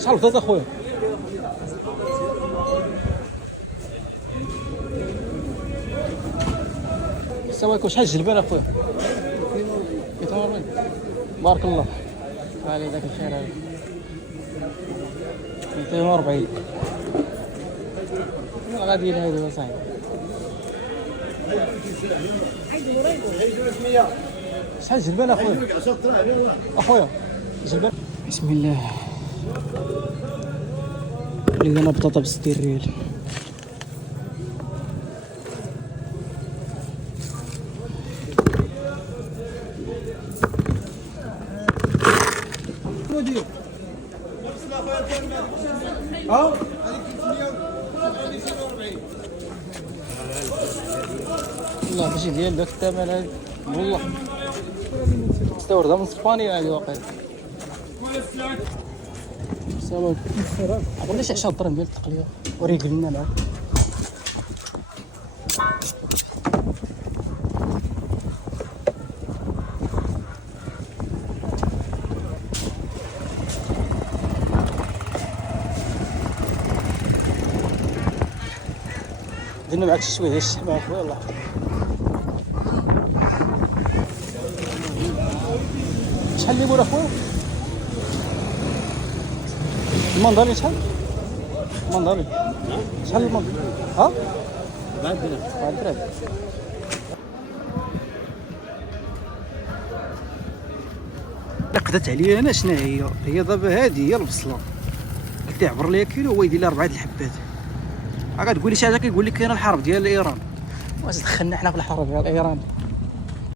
شحال بطاط اخويا؟ السلام عليكم. شحال الجلبان اخويا؟ 240. بارك الله على ذاك الخير. هذا 240 غادي هذا صاحبي. شحال الجلبان اخويا؟ اخويا الجلبان. بسم الله. لقينا بطاطا ب60 ريال. والله ماشي ديال داك الثمن هذا والله. مستوردة من اسبانيا هذه واقيلا. السلام عليكم. عطوني شي 10 درهم ديال التقليه وريق لنا معاك. درنا معاك شي شويه ديال الشحمه اخويا. الله شحال الليمون اخويا؟ المندرين شحال؟ المندرين شحال المندرين؟ ها؟ بعد درهم. قدت عليا انا شنو هي دابا هذه هي البصله. قلت له عبر ليا كيلو هو يدير لي 4 الحبات. غتقول لي شي حاجه كيقول لك كاينه الحرب ديال ايران. واش دخلنا حنا في الحرب ديال ايران؟